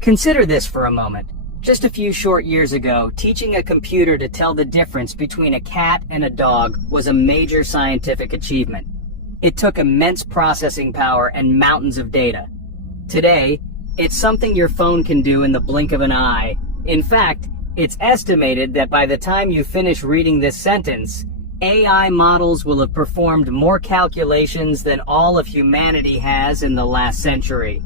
Consider this for a moment. Just a few short years ago, teaching a computer to tell the difference between a cat and a dog was a major scientific achievement. It took immense processing power and mountains of data. Today, it's something your phone can do in the blink of an eye. In fact, it's estimated that by the time you finish reading this sentence, AI models will have performed more calculations than all of humanity has in the last century.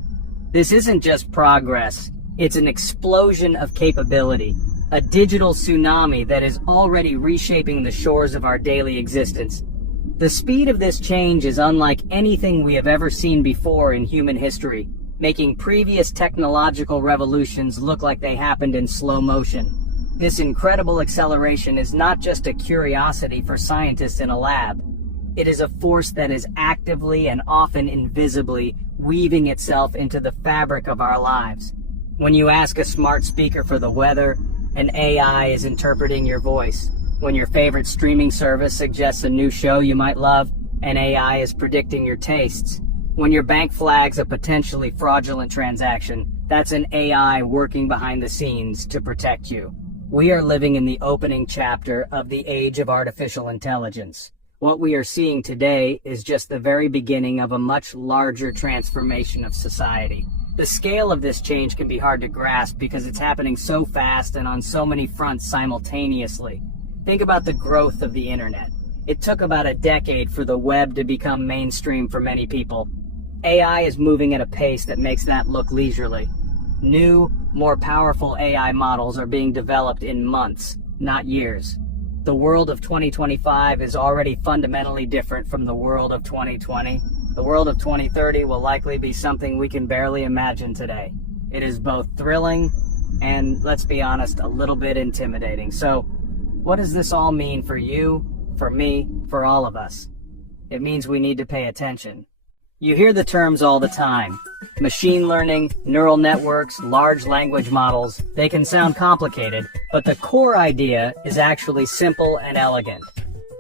This isn't just progress, it's an explosion of capability, a digital tsunami that is already reshaping the shores of our daily existence. The speed of this change is unlike anything we have ever seen before in human history, making previous technological revolutions look like they happened in slow motion. This incredible acceleration is not just a curiosity for scientists in a lab. It is a force that is actively and often invisibly weaving itself into the fabric of our lives. When you ask a smart speaker for the weather, an AI is interpreting your voice. When your favorite streaming service suggests a new show you might love, an AI is predicting your tastes. When your bank flags a potentially fraudulent transaction, that's an AI working behind the scenes to protect you. We are living in the opening chapter of the age of artificial intelligence. What we are seeing today is just the very beginning of a much larger transformation of society. The scale of this change can be hard to grasp because it's happening so fast and on so many fronts simultaneously. Think about the growth of the internet. It took about a decade for the web to become mainstream for many people. AI is moving at a pace that makes that look leisurely. New, more powerful AI models are being developed in months, not years. The world of 2025 is already fundamentally different from the world of 2020. The world of 2030 will likely be something we can barely imagine today. It is both thrilling and, let's be honest, a little bit intimidating. So, what does this all mean for you, for me, for all of us? It means we need to pay attention. You hear the terms all the time. Machine learning, neural networks, large language models, they can sound complicated, but the core idea is actually simple and elegant.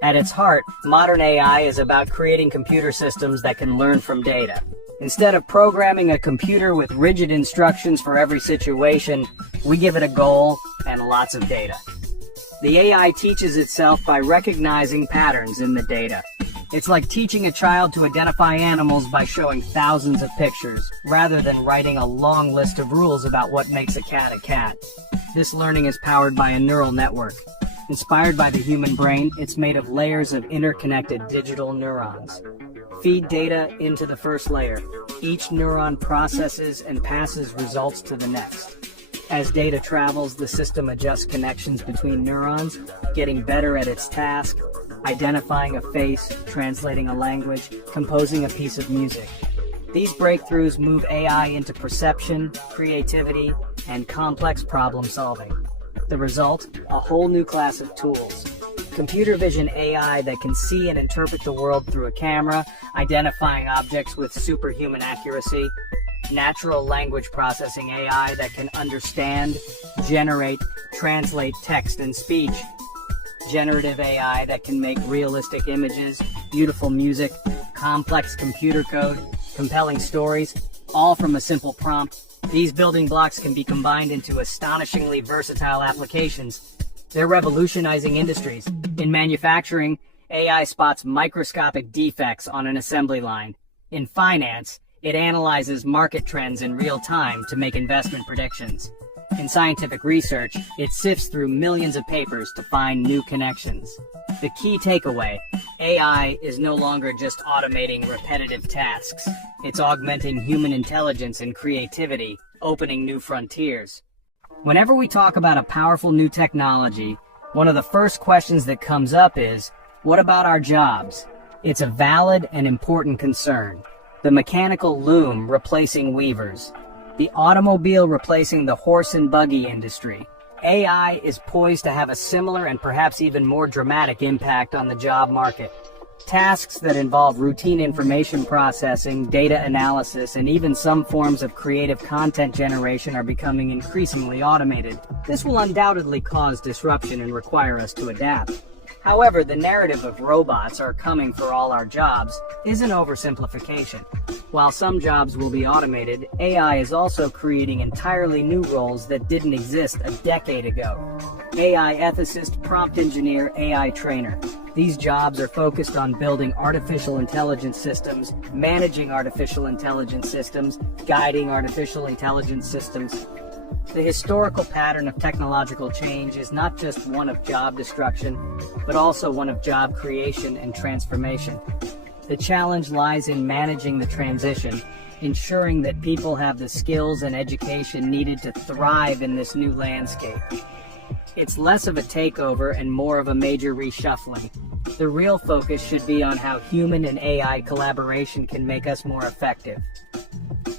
At its heart, modern AI is about creating computer systems that can learn from data. Instead of programming a computer with rigid instructions for every situation, we give it a goal and lots of data. The AI teaches itself by recognizing patterns in the data. It's like teaching a child to identify animals by showing thousands of pictures, rather than writing a long list of rules about what makes a cat a cat. This learning is powered by a neural network. Inspired by the human brain, it's made of layers of interconnected digital neurons. Feed data into the first layer. Each neuron processes and passes results to the next. As data travels, the system adjusts connections between neurons, getting better at its task, identifying a face, translating a language, composing a piece of music. These breakthroughs move AI into perception, creativity, and complex problem solving. The result? A whole new class of tools. Computer vision AI that can see and interpret the world through a camera, identifying objects with superhuman accuracy. Natural language processing AI that can understand, generate, translate text and speech. Generative AI that can make realistic images, beautiful music, complex computer code, compelling stories, all from a simple prompt. These building blocks can be combined into astonishingly versatile applications. They're revolutionizing industries. In manufacturing, AI spots microscopic defects on an assembly line. In finance, it analyzes market trends in real time to make investment predictions. In scientific research, it sifts through millions of papers to find new connections. The key takeaway: AI is no longer just automating repetitive tasks. It's augmenting human intelligence and creativity, opening new frontiers. Whenever we talk about a powerful new technology, one of the first questions that comes up is, what about our jobs? It's a valid and important concern. The mechanical loom replacing weavers. The automobile replacing the horse and buggy industry. AI is poised to have a similar and perhaps even more dramatic impact on the job market. Tasks that involve routine information processing, data analysis, and even some forms of creative content generation are becoming increasingly automated. This will undoubtedly cause disruption and require us to adapt. However, the narrative of robots are coming for all our jobs is an oversimplification. While some jobs will be automated, AI is also creating entirely new roles that didn't exist a decade ago. AI ethicist, prompt engineer, AI trainer. These jobs are focused on building artificial intelligence systems, managing artificial intelligence systems, guiding artificial intelligence systems. The historical pattern of technological change is not just one of job destruction, but also one of job creation and transformation. The challenge lies in managing the transition, ensuring that people have the skills and education needed to thrive in this new landscape. It's less of a takeover and more of a major reshuffling. The real focus should be on how human and AI collaboration can make us more effective.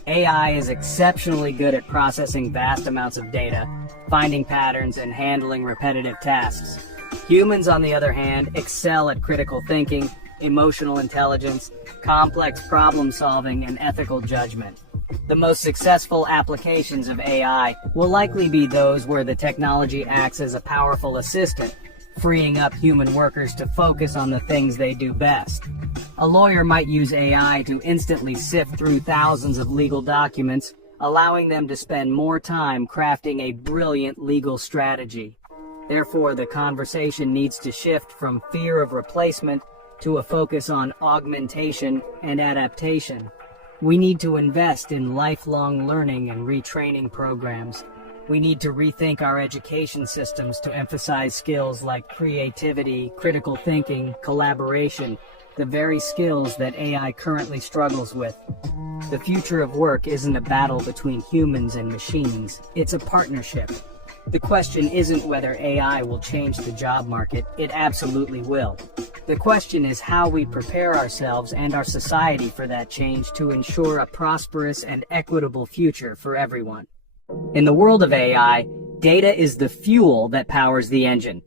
AI is exceptionally good at processing vast amounts of data, finding patterns, and handling repetitive tasks. Humans, on the other hand, excel at critical thinking, emotional intelligence, complex problem solving, and ethical judgment. The most successful applications of AI will likely be those where the technology acts as a powerful assistant, freeing up human workers to focus on the things they do best. A lawyer might use AI to instantly sift through thousands of legal documents, allowing them to spend more time crafting a brilliant legal strategy. Therefore, the conversation needs to shift from fear of replacement to a focus on augmentation and adaptation. We need to invest in lifelong learning and retraining programs. We need to rethink our education systems to emphasize skills like creativity, critical thinking, collaboration, the very skills that AI currently struggles with. The future of work isn't a battle between humans and machines, it's a partnership. The question isn't whether AI will change the job market, it absolutely will. The question is how we prepare ourselves and our society for that change to ensure a prosperous and equitable future for everyone. In the world of AI, data is the fuel that powers the engine.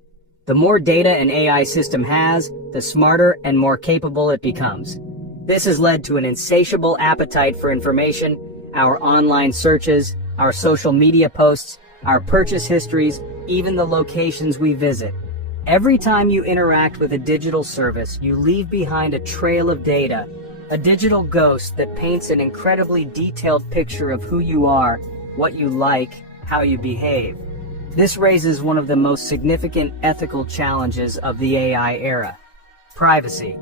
The more data an AI system has, the smarter and more capable it becomes. This has led to an insatiable appetite for information, our online searches, our social media posts, our purchase histories, even the locations we visit. Every time you interact with a digital service, you leave behind a trail of data, a digital ghost that paints an incredibly detailed picture of who you are, what you like, how you behave. This raises one of the most significant ethical challenges of the AI era: privacy.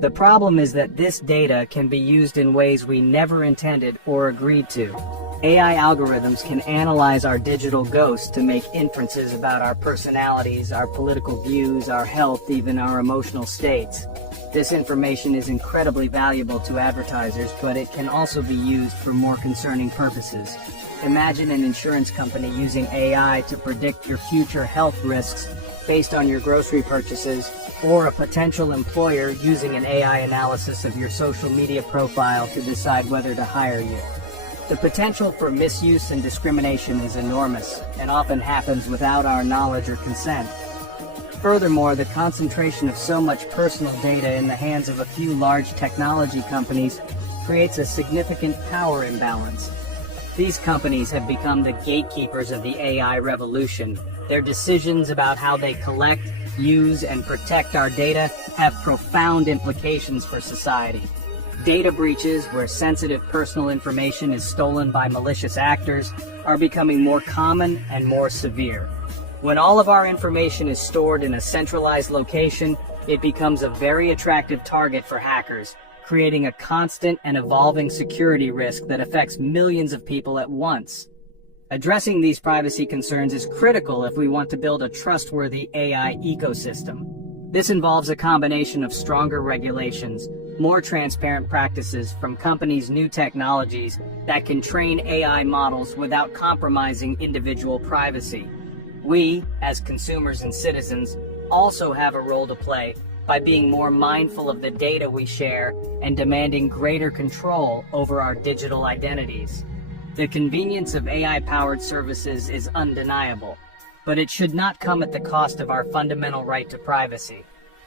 The problem is that this data can be used in ways we never intended or agreed to. AI algorithms can analyze our digital ghost to make inferences about our personalities, our political views, our health, even our emotional states. This information is incredibly valuable to advertisers, but it can also be used for more concerning purposes. Imagine an insurance company using AI to predict your future health risks based on your grocery purchases, or a potential employer using an AI analysis of your social media profile to decide whether to hire you. The potential for misuse and discrimination is enormous, and often happens without our knowledge or consent. Furthermore, the concentration of so much personal data in the hands of a few large technology companies creates a significant power imbalance. These companies have become the gatekeepers of the AI revolution. Their decisions about how they collect, use, and protect our data have profound implications for society. Data breaches, where sensitive personal information is stolen by malicious actors, are becoming more common and more severe. When all of our information is stored in a centralized location, it becomes a very attractive target for hackers, creating a constant and evolving security risk that affects millions of people at once. Addressing these privacy concerns is critical if we want to build a trustworthy AI ecosystem. This involves a combination of stronger regulations, more transparent practices from companies' new technologies that can train AI models without compromising individual privacy. We, as consumers and citizens, also have a role to play by being more mindful of the data we share and demanding greater control over our digital identities. The convenience of AI-powered services is undeniable, but it should not come at the cost of our fundamental right to privacy.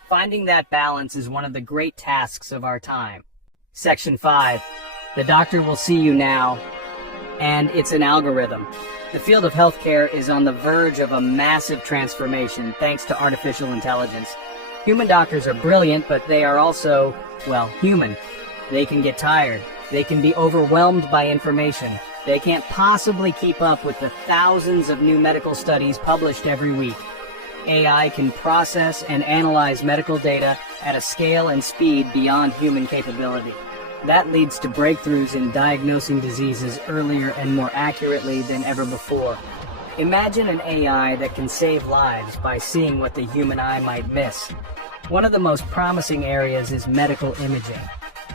Finding that balance is one of the great tasks of our time. Section 5. The doctor will see you now, and it's an algorithm. The field of healthcare is on the verge of a massive transformation thanks to artificial intelligence. Human doctors are brilliant, but they are also, well, human. They can get tired. They can be overwhelmed by information. They can't possibly keep up with the thousands of new medical studies published every week. AI can process and analyze medical data at a scale and speed beyond human capability. That leads to breakthroughs in diagnosing diseases earlier and more accurately than ever before. Imagine an AI that can save lives by seeing what the human eye might miss. One of the most promising areas is medical imaging.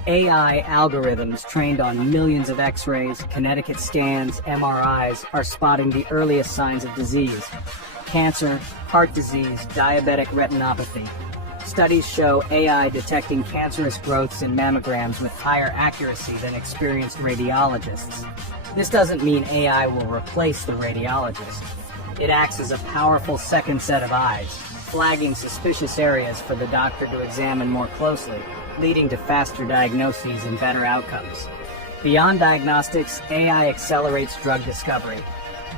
AI algorithms trained on millions of X-rays, kinetic scans, MRIs are spotting the earliest signs of disease. Cancer, heart disease, diabetic retinopathy. Studies show AI detecting cancerous growths in mammograms with higher accuracy than experienced radiologists. This doesn't mean AI will replace the radiologist. It acts as a powerful second set of eyes, flagging suspicious areas for the doctor to examine more closely, leading to faster diagnoses and better outcomes. Beyond diagnostics, AI accelerates drug discovery.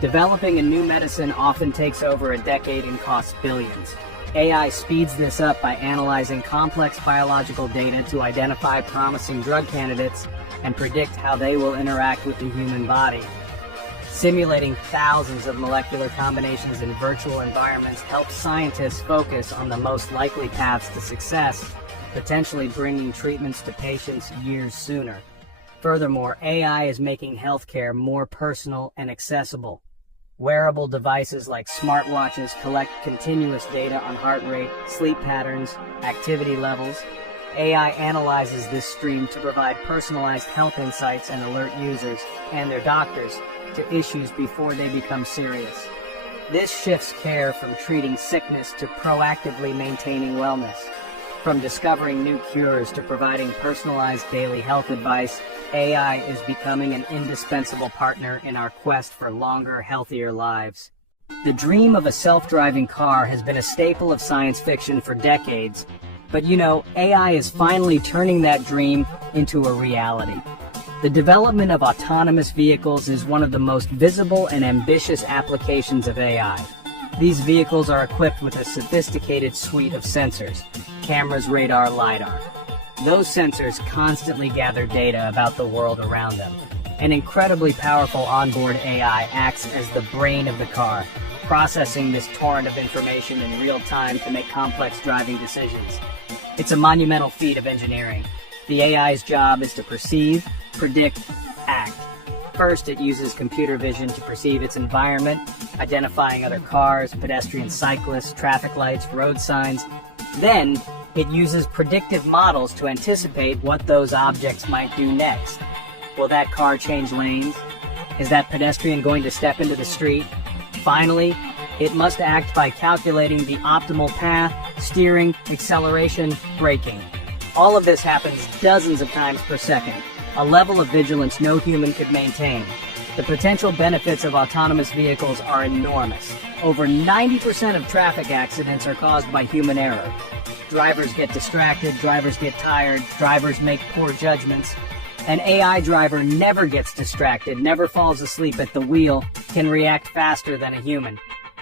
Developing a new medicine often takes over a decade and costs billions. AI speeds this up by analyzing complex biological data to identify promising drug candidates and predict how they will interact with the human body. Simulating thousands of molecular combinations in virtual environments helps scientists focus on the most likely paths to success, potentially bringing treatments to patients years sooner. Furthermore, AI is making healthcare more personal and accessible. Wearable devices like smartwatches collect continuous data on heart rate, sleep patterns, activity levels. AI analyzes this stream to provide personalized health insights and alert users and their doctors to issues before they become serious. This shifts care from treating sickness to proactively maintaining wellness. From discovering new cures to providing personalized daily health advice, AI is becoming an indispensable partner in our quest for longer, healthier lives. The dream of a self-driving car has been a staple of science fiction for decades, but AI is finally turning that dream into a reality. The development of autonomous vehicles is one of the most visible and ambitious applications of AI. These vehicles are equipped with a sophisticated suite of sensors: cameras, radar, LiDAR. Those sensors constantly gather data about the world around them. An incredibly powerful onboard AI acts as the brain of the car, processing this torrent of information in real time to make complex driving decisions. It's a monumental feat of engineering. The AI's job is to perceive, predict, act. First, it uses computer vision to perceive its environment, identifying other cars, pedestrians, cyclists, traffic lights, road signs. Then, it uses predictive models to anticipate what those objects might do next. Will that car change lanes? Is that pedestrian going to step into the street? Finally, it must act by calculating the optimal path, steering, acceleration, braking. All of this happens dozens of times per second, a level of vigilance no human could maintain. The potential benefits of autonomous vehicles are enormous. Over 90% of traffic accidents are caused by human error. Drivers get distracted, drivers get tired, drivers make poor judgments. An AI driver never gets distracted, never falls asleep at the wheel, can react faster than a human.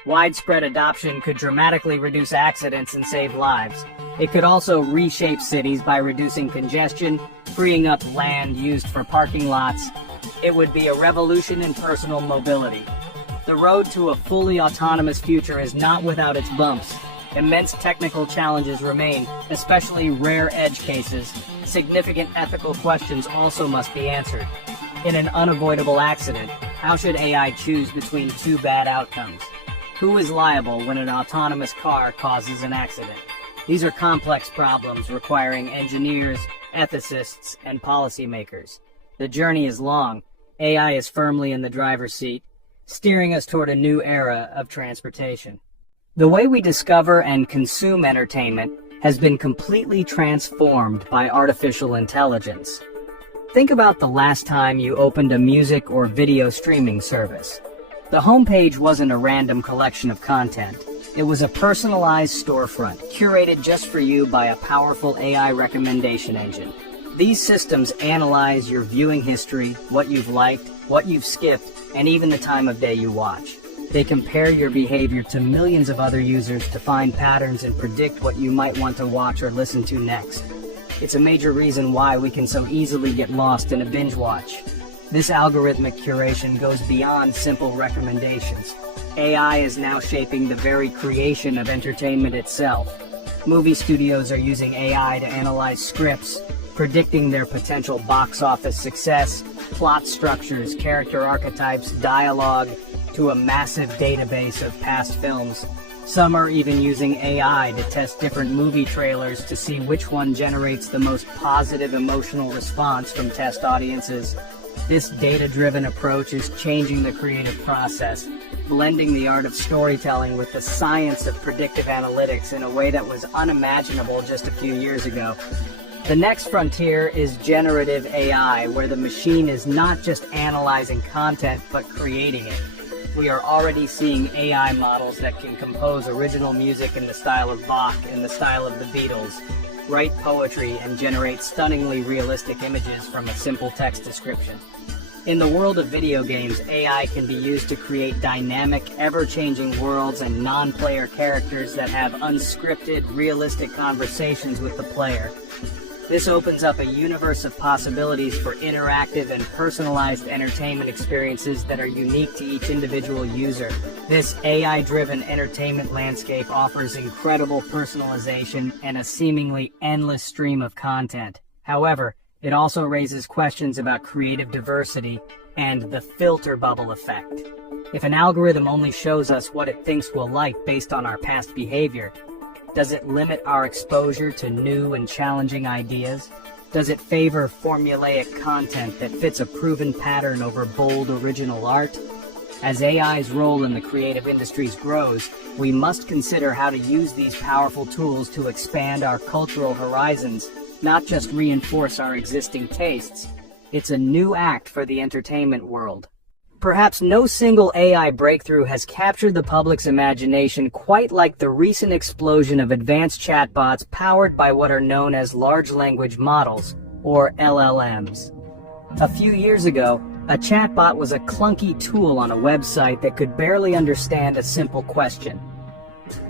Widespread adoption could dramatically reduce accidents and save lives. It could also reshape cities by reducing congestion, freeing up land used for parking lots. It would be a revolution in personal mobility. The road to a fully autonomous future is not without its bumps. Immense technical challenges remain, especially rare edge cases. Significant ethical questions also must be answered. In an unavoidable accident, how should AI choose between two bad outcomes? Who is liable when an autonomous car causes an accident? These are complex problems requiring engineers, ethicists, and policymakers. The journey is long. AI is firmly in the driver's seat, steering us toward a new era of transportation. The way we discover and consume entertainment has been completely transformed by artificial intelligence. Think about the last time you opened a music or video streaming service. The homepage wasn't a random collection of content. It was a personalized storefront, curated just for you by a powerful AI recommendation engine. These systems analyze your viewing history, what you've liked, what you've skipped, and even the time of day you watch. They compare your behavior to millions of other users to find patterns and predict what you might want to watch or listen to next. It's a major reason why we can so easily get lost in a binge watch. This algorithmic curation goes beyond simple recommendations. AI is now shaping the very creation of entertainment itself. Movie studios are using AI to analyze scripts, predicting their potential box office success, plot structures, character archetypes, dialogue, to a massive database of past films. Some are even using AI to test different movie trailers to see which one generates the most positive emotional response from test audiences. This data-driven approach is changing the creative process, blending the art of storytelling with the science of predictive analytics in a way that was unimaginable just a few years ago. The next frontier is generative AI, where the machine is not just analyzing content, but creating it. We are already seeing AI models that can compose original music in the style of Bach and the style of the Beatles, write poetry, and generate stunningly realistic images from a simple text description. In the world of video games, AI can be used to create dynamic, ever-changing worlds and non-player characters that have unscripted, realistic conversations with the player. This opens up a universe of possibilities for interactive and personalized entertainment experiences that are unique to each individual user. This AI-driven entertainment landscape offers incredible personalization and a seemingly endless stream of content. However, it also raises questions about creative diversity and the filter bubble effect. If an algorithm only shows us what it thinks we'll like based on our past behavior, does it limit our exposure to new and challenging ideas? Does it favor formulaic content that fits a proven pattern over bold, original art? As AI's role in the creative industries grows, we must consider how to use these powerful tools to expand our cultural horizons, not just reinforce our existing tastes. It's a new act for the entertainment world. Perhaps no single AI breakthrough has captured the public's imagination quite like the recent explosion of advanced chatbots powered by what are known as large language models, or LLMs. A few years ago, a chatbot was a clunky tool on a website that could barely understand a simple question.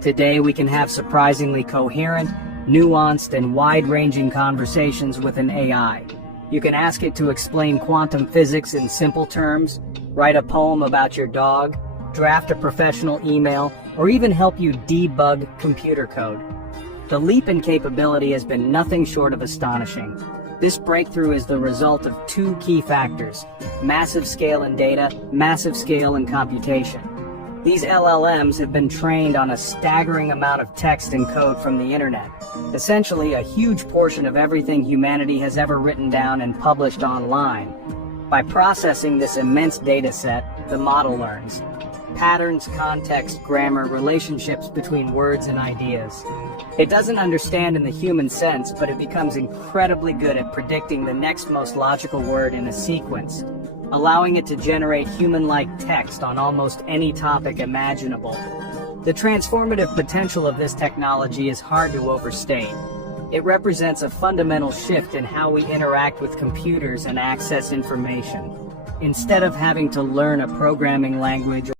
Today, we can have surprisingly coherent, nuanced, and wide-ranging conversations with an AI. You can ask it to explain quantum physics in simple terms, write a poem about your dog, draft a professional email, or even help you debug computer code. The leap in capability has been nothing short of astonishing. This breakthrough is the result of two key factors: massive scale in data, massive scale in computation. These LLMs have been trained on a staggering amount of text and code from the internet, essentially a huge portion of everything humanity has ever written down and published online. By processing this immense data set, the model learns patterns, context, grammar, relationships between words and ideas. It doesn't understand in the human sense, but it becomes incredibly good at predicting the next most logical word in a sequence, allowing it to generate human-like text on almost any topic imaginable. The transformative potential of this technology is hard to overstate. It represents a fundamental shift in how we interact with computers and access information. Instead of having to learn a programming language